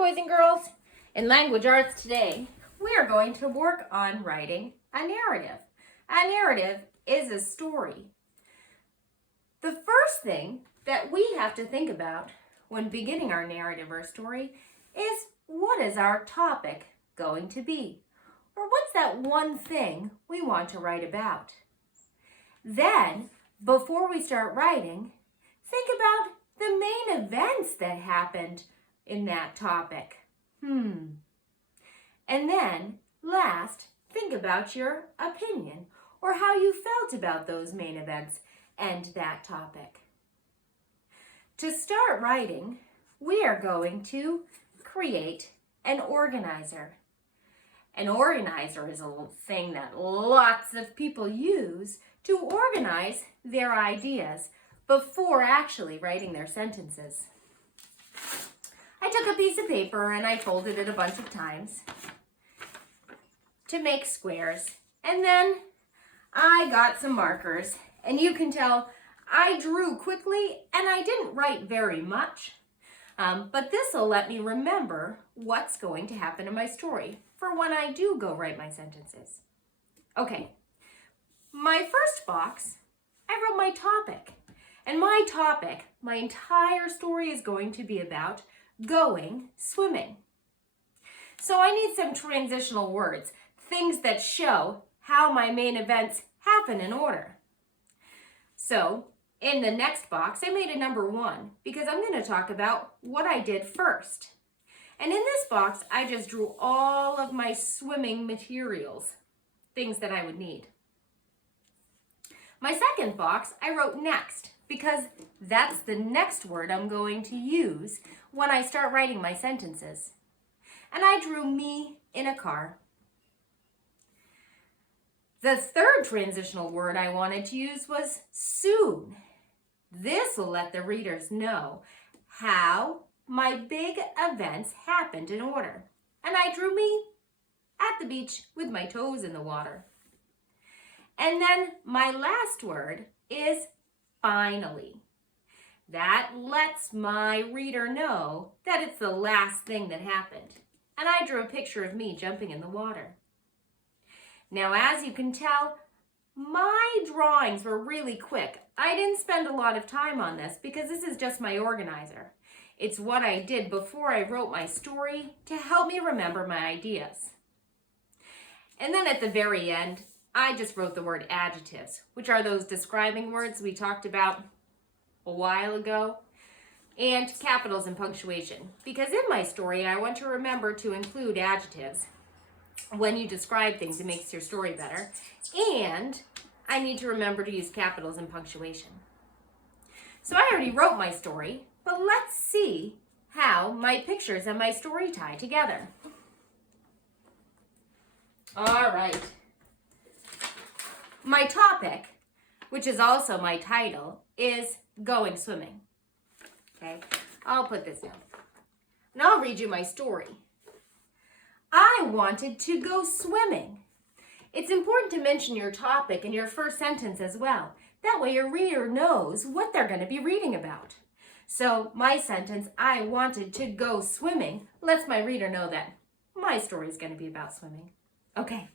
boys and girls. In language arts today, we are going to work on writing a narrative. A narrative is a story. The first thing that we have to think about when beginning our narrative or story is, what is our topic going to be? Or what's that one thing we want to write about? Then, before we start writing, think about the main events that happened in that topic. And then, last, think about your opinion or how you felt about those main events and that topic. To start writing, we are going to create an organizer. An organizer is a thing that lots of people use to organize their ideas before actually writing their sentences. I took a piece of paper and I folded it a bunch of times to make squares. And then I got some markers, and you can tell I drew quickly and I didn't write very much. But this will let me remember what's going to happen in my story for when I do go write my sentences. Okay, my first box, I wrote my topic. And my topic, my entire story is going to be about going swimming. So I need some transitional words, things that show how my main events happen in order. So in the next box, I made a number 1 because I'm going to talk about what I did first. And in this box, I just drew all of my swimming materials, things that I would need. My second box, I wrote next because that's the next word I'm going to use when I start writing my sentences. And I drew me in a car. The third transitional word I wanted to use was soon. This will let the readers know how my big events happened in order. And I drew me at the beach with my toes in the water. And then my last word is finally. That lets my reader know that it's the last thing that happened. And I drew a picture of me jumping in the water. Now, as you can tell, my drawings were really quick. I didn't spend a lot of time on this because this is just my organizer. It's what I did before I wrote my story to help me remember my ideas. And then at the very end, I just wrote the word adjectives, which are those describing words we talked about a while ago, and capitals and punctuation. Because in my story, I want to remember to include adjectives. When you describe things, it makes your story better. And I need to remember to use capitals and punctuation. So I already wrote my story, but let's see how my pictures and my story tie together. All right. My topic, which is also my title, is going swimming. Okay, I'll put this down. And I'll read you my story. I wanted to go swimming. It's important to mention your topic in your first sentence as well. That way your reader knows what they're going to be reading about. So my sentence, I wanted to go swimming, lets my reader know that my story is going to be about swimming. Okay,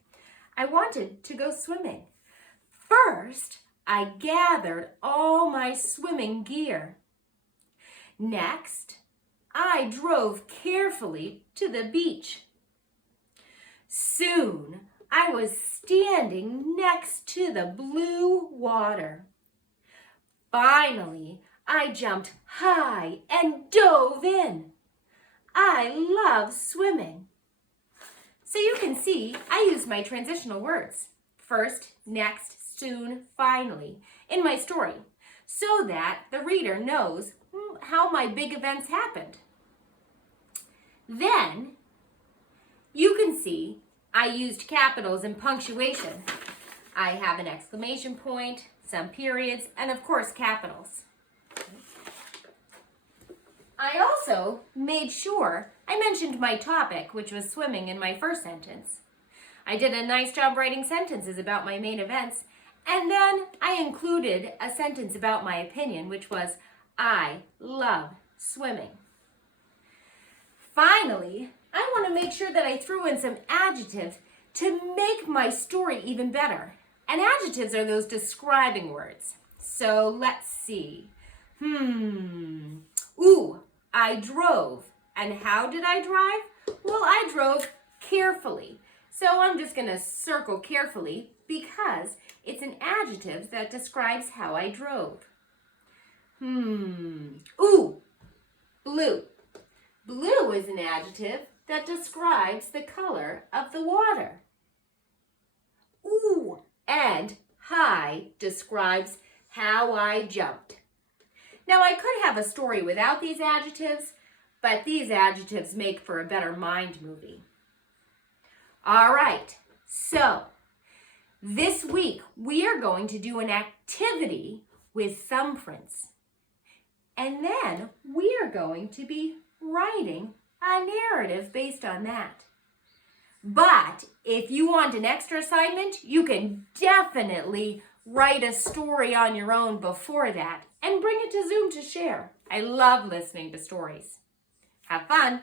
I wanted to go swimming. First, I gathered all my swimming gear. Next, I drove carefully to the beach. Soon, I was standing next to the blue water. Finally, I jumped high and dove in. I love swimming. So you can see I used my transitional words. First, next, soon, finally, in my story, so that the reader knows how my big events happened. Then, you can see I used capitals and punctuation. I have an exclamation point, some periods, and of course capitals. I also made sure I mentioned my topic, which was swimming, in my first sentence. I did a nice job writing sentences about my main events, and then I included a sentence about my opinion, which was, I love swimming. Finally, I want to make sure that I threw in some adjectives to make my story even better. And adjectives are those describing words. So let's see. Ooh, I drove. And how did I drive? Well, I drove carefully. So I'm just going to circle carefully because it's an adjective that describes how I drove. Ooh, blue. Blue is an adjective that describes the color of the water. Ooh, and high describes how I jumped. Now, I could have a story without these adjectives, but these adjectives make for a better mind movie. All right, so this week we are going to do an activity with thumbprints. And then we are going to be writing a narrative based on that. But if you want an extra assignment, you can definitely write a story on your own before that and bring it to Zoom to share. I love listening to stories. Have fun.